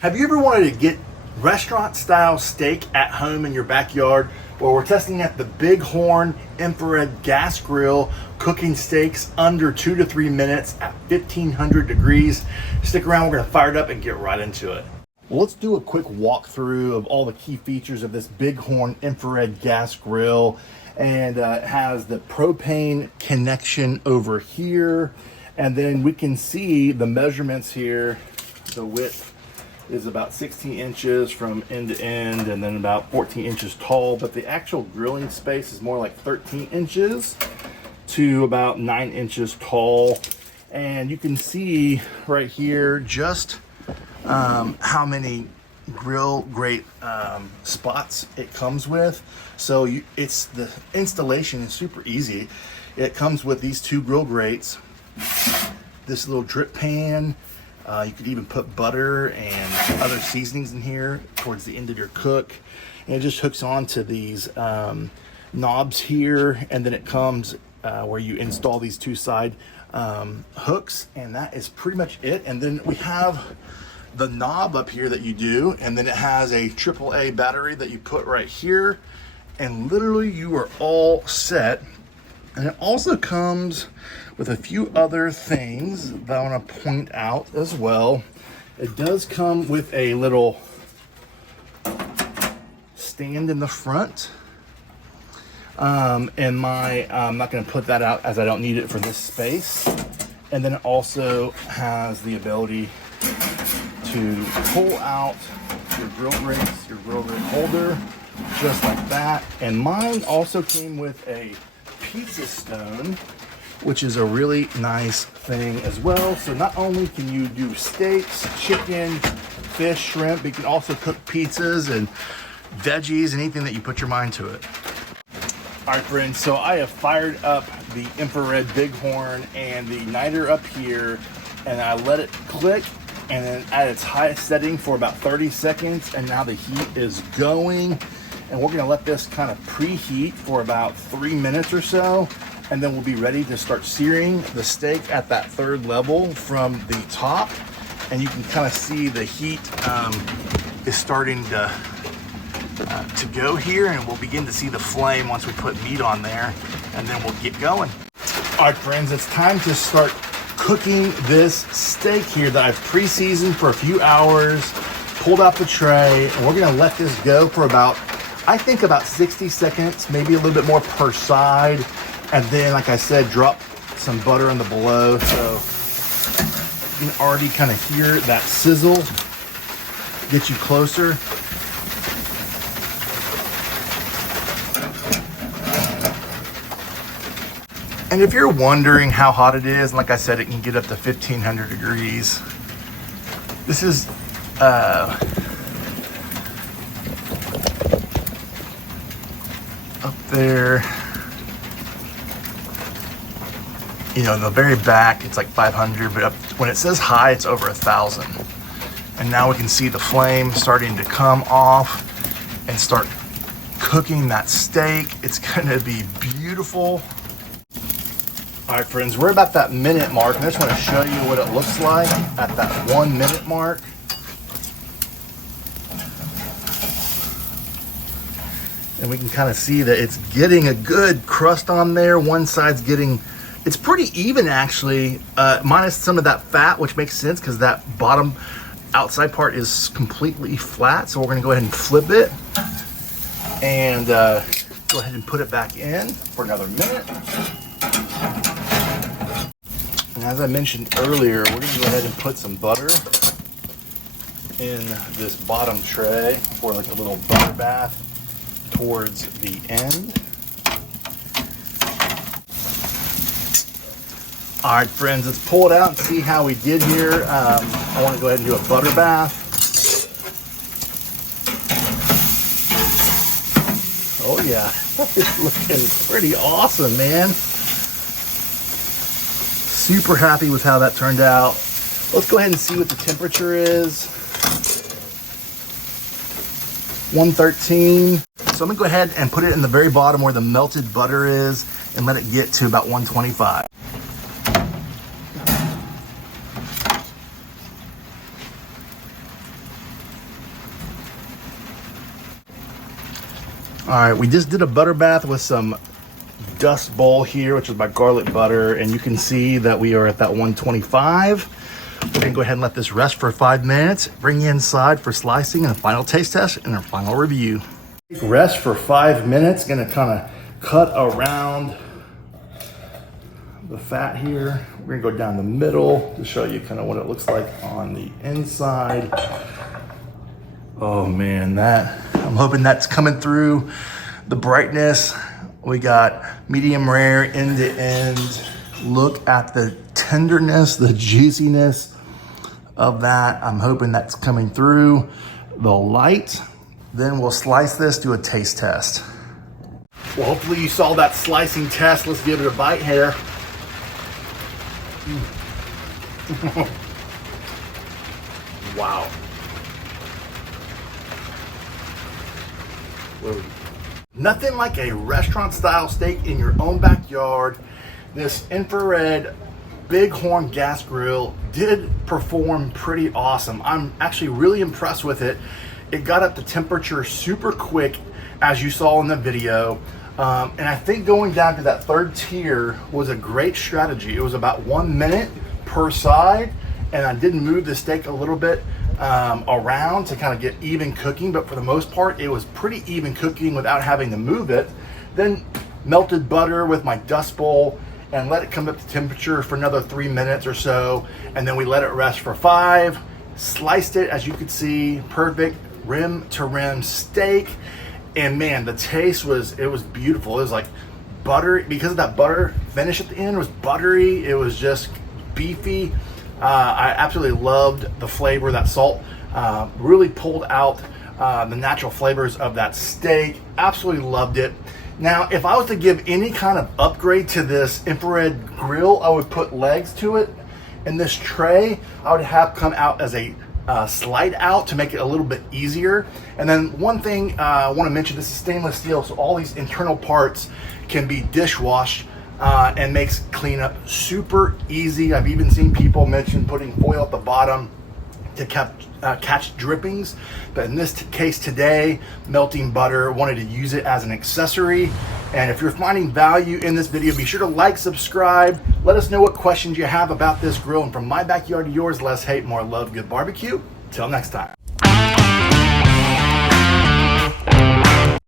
Have you ever wanted to get restaurant-style steak at home in your backyard? Well, we're testing at the Bighorn infrared gas grill, cooking steaks under 2 to 3 minutes at 1500 degrees. Stick around, we're gonna fire it up and get right into it. Well, let's do a quick walkthrough of all the key features of this Bighorn infrared gas grill. And it has the propane connection over here. And then we can see the measurements here. The width is about 16 inches from end to end, and then about 14 inches tall, but the actual grilling space is more like 13 inches to about 9 inches tall. And you can see right here just how many grill grate spots it comes with. So it's the installation is super easy. It comes with these 2 grill grates, this little drip pan. You could even put butter and other seasonings in here towards the end of your cook. And it just hooks onto these knobs here. And then it comes where you install these 2 side hooks. And that is pretty much it. And then we have the knob up here that you do. And then it has a AAA battery that you put right here. And literally you are all set. And it also comes with a few other things that I want to point out as well. It does come with a little stand in the front. I'm not going to put that out as I don't need it for this space. And then it also has the ability to pull out your grill grates, your grill grate holder, just like that. And mine also came with a pizza stone, which is a really nice thing as well. So not only can you do steaks, chicken, fish, shrimp, but you can also cook pizzas and veggies and anything that you put your mind to it. All right, friends, so I have fired up the infrared Bighorn and the igniter up here, and I let it click, and then at its highest setting for about 30 seconds, and now the heat is going. And we're gonna let this kind of preheat for about 3 minutes or so, and then we'll be ready to start searing the steak at that 3rd level from the top. And you can kind of see the heat is starting to go here, and we'll begin to see the flame once we put meat on there, and then we'll get going. All right, friends, it's time to start cooking this steak here that I've pre-seasoned for a few hours, pulled out the tray, and we're gonna let this go for about, I think about 60 seconds, maybe a little bit more per side. And then, like I said, drop some butter on the below. So you can already kind of hear that sizzle get you closer. And if you're wondering how hot it is, like I said, it can get up to 1500 degrees. This is up there, you know, in the very back it's like 500, but when it says high, it's over 1000. And now we can see the flame starting to come off and start cooking that steak. It's gonna be beautiful. All right, friends, we're about that minute mark, and I just want to show you what it looks like at that 1 minute mark. And we can kind of see that it's getting a good crust on there. One side's getting, it's pretty even actually, minus some of that fat, which makes sense because that bottom outside part is completely flat. So we're gonna go ahead and flip it and go ahead and put it back in for another minute. And as I mentioned earlier, we're gonna go ahead and put some butter in this bottom tray for like a little butter bath towards the end. All right, friends, let's pull it out and see how we did here. I want to go ahead and do a butter bath. Oh yeah, it's looking pretty awesome, man. Super happy with how that turned out. Let's go ahead and see what the temperature is. 113. So I'm gonna go ahead and put it in the very bottom where the melted butter is and let it get to about 125. All right, we just did a butter bath with some dust bowl here, which is my garlic butter, and you can see that we are at that 125. We're gonna go ahead and let this rest for 5 minutes, bring you inside for slicing and a final taste test and a final review. Rest for 5 minutes, gonna kind of cut around the fat here. We're gonna go down the middle to show you kind of what it looks like on the inside. Oh man, I'm hoping that's coming through. The brightness, we got medium rare end to end. Look at the tenderness, the juiciness of that. I'm hoping that's coming through. The light. Then we'll slice this, do a taste test. Well, hopefully you saw that slicing test. Let's give it a bite here. Wow. Whoa. Nothing like a restaurant style steak in your own backyard. This infrared Bighorn gas grill did perform pretty awesome. I'm actually really impressed with it. It got up to temperature super quick, as you saw in the video. And I think going down to that third tier was a great strategy. It was about 1 minute per side, and I did move the steak a little bit around to kind of get even cooking, but for the most part, it was pretty even cooking without having to move it. Then melted butter with my dust bowl and let it come up to temperature for another 3 minutes or so, and then we let it rest for 5. Sliced it, as you could see, perfect rim to rim steak. And man, the taste was beautiful. It was like butter, because of that butter finish at the end, was buttery. It was just beefy. I absolutely loved the flavor. That salt really pulled out the natural flavors of that steak. Absolutely loved it. Now, if I was to give any kind of upgrade to this infrared grill, I would put legs to it. And this tray, I would have come out as a slide out to make it a little bit easier. And then one thing I want to mention, this is stainless steel, so all these internal parts can be dishwashed and makes cleanup super easy. I've even seen people mention putting foil at the bottom to catch drippings, but in this case today, melting butter, wanted to use it as an accessory. And if you're finding value in this video, be sure to like, subscribe, let us know what questions you have about this grill. And from my backyard to yours, less hate, more love, good barbecue. Till next time.